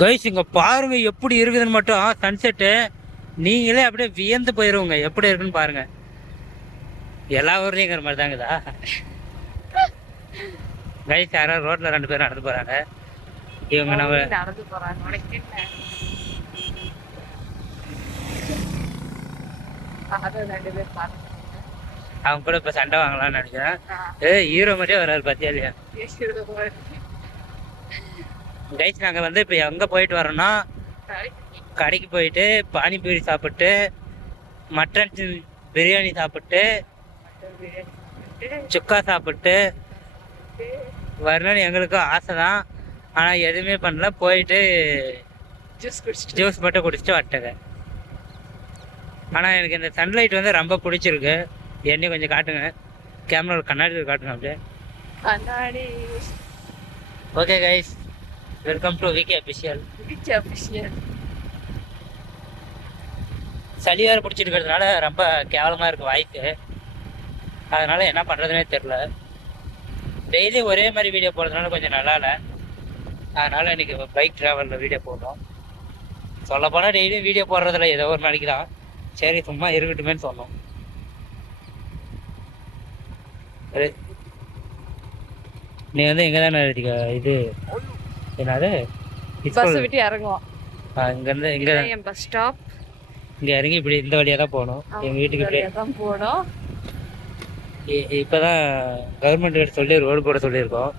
Guys இங்க பாருங்க எப்படி இருக்குதுன்னு மட்டும் சன்செட்டு. நீங்களே அப்படியே வியந்து போயிருவீங்க எப்படி இருக்குன்னு பாருங்க. எல்லா ஊர்லயுங்கிற மாதிரி தாங்கதா. கைஸ் யாராவது ரோட்ல 2 பேரும் நடந்து போறாங்க. இவங்க நம்ம நடந்து போறாங்க. அவங்க கூட இப்ப சண்டை வாங்கலாம்னு நினைக்கிறேன். ஹீரோ மாதிரியே வராரு பாத்தியா இல்லையா? கைஸ் நாங்க வந்து இப்ப எங்க போயிட்டு வரோம்னா கடைக்கு போயிட்டு பானிபூரி சாப்பிட்டு மட்டன் பிரியாணி சாப்பிட்டு சுக்கா சாப்பிட்டு வரணும்னு எங்களுக்கும் ஆசை தான். ஆனால் எதுவுமே பண்ணல. போயிட்டு ஜூஸ் மட்டும் குடிச்சிட்டு வட்டங்க. ஆனால் எனக்கு இந்த சன்லைட் வந்து ரொம்ப பிடிச்சிருக்கு. என்னையும் கொஞ்சம் காட்டுங்க. கேமரா கண்ணாடி காட்டுங்க அப்படியே. கண்ணாடி. Okay guys, welcome to VK official. சளி வேறு பிடிச்சிட்டு இருக்கிறதுனால ரொம்ப கேவலமாக இருக்குது வாய்க்கு. அதனால் என்ன பண்ணுறதுனே தெரில. டெய்லி ஒரே மாதிரி வீடியோ போடுறதுனால கொஞ்சம் நல்லா இல்லை. அதனால் இன்றைக்கி பைக் ட்ராவலில் வீடியோ போடுறோம். சொல்லப்போனால் டெய்லியும் வீடியோ போடுறதில்ல, ஏதோ ஒரு நாளைக்கு தான். சரி சும்மா இருக்கட்டுமேன்னு சொன்னோம். நீ வந்து எங்கே தானே இருக்க? இது என்னது பஸ் விட்டு இறங்குவோம். இங்கேருந்து இங்கே என் பஸ் ஸ்டாப். இங்கே இறங்கி இப்படி இந்த வழியாக தான் போகணும். எங்கள் வீட்டுக்கு இப்படி தான் போகணும். இப்போ தான் கவர்மெண்ட் கிட்ட சொல்லி ரோடு போட சொல்லியிருக்கோம்.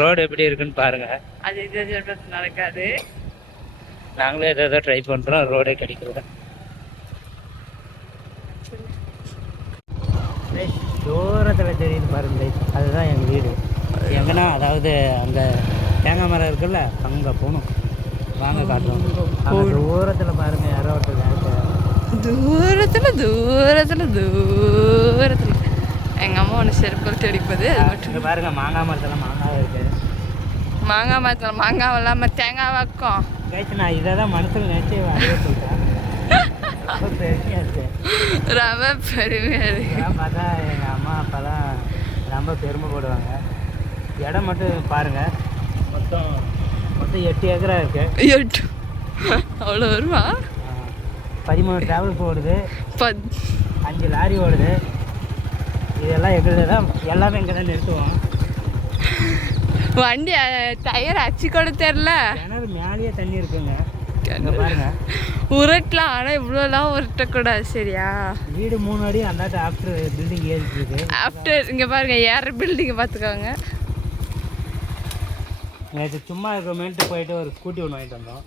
ரோடு எப்படி இருக்குன்னு பாருங்க. அது இது நடக்காது. நாங்களே ஏதோ ட்ரை பண்ணுறோம், ரோடே கிடைக்கல. தூரத்தில் தெரியுது பாருங்க, அதுதான் எங்கள் வீடு. எங்கன்னா அதாவது அங்கே தேங்காய் மரம் இருக்குல்ல, அங்கே போகணும். வாங்க காட்டுறோம். அங்கே தூரத்தில் பாருங்க யாரோ ஒருத்தர் தூரத்தில் தூரத்தில் தூரத்தில் எங்கள் அம்மா ஒன்று செருப்பு தெடிப்பது. அது மட்டும் பாருங்க. மாங்காய் மரத்தில் மாங்காய் இருக்கு. மாங்காய் மரத்தில் மாங்காய் இல்லாமல் தேங்காய் வைக்கும். கைச்சு நான் இதை தான் மனசில் நினச்சி வரவே சொல்லிட்டேன். பெருமையாக இருக்கு, ரொம்ப பெருமையாக இருக்கு. பார்த்தா எங்கள் அம்மா அப்பாலாம் ரொம்ப பெருமைப்படுவாங்க. இடம் மட்டும் பாருங்க, மொத்தம் 8 ஏக்கரா இருக்கு. 8 அவ்வளோ வருமா? 13 டிராவல்ஸ் ஓடுது, 5 லாரி ஓடுது. இதெல்லாம் எங்களுக்கு தான், எல்லாமே எங்கே தான் நிறுத்துவோம். வண்டி டயர் அச்சு கூட தெரில. கிணறு மேலேயே தண்ணி இருக்குங்க பாருங்க. உருட்டலாம், ஆனால் இவ்வளோலாம் உருட்டக்கூடாது சரியா? வீடு 3 அடி அந்தாட்ட ஆஃப்டர் பில்டிங் ஏறிட்டு ஆஃப்டர் இங்கே பாருங்க ஏற பில்டிங்கை பார்த்துக்கோங்க. நேற்று சும்மா இருக்கிற போயிட்டு ஒரு ஸ்கூட்டி ஒன்று வாங்கிட்டு வந்தோம்.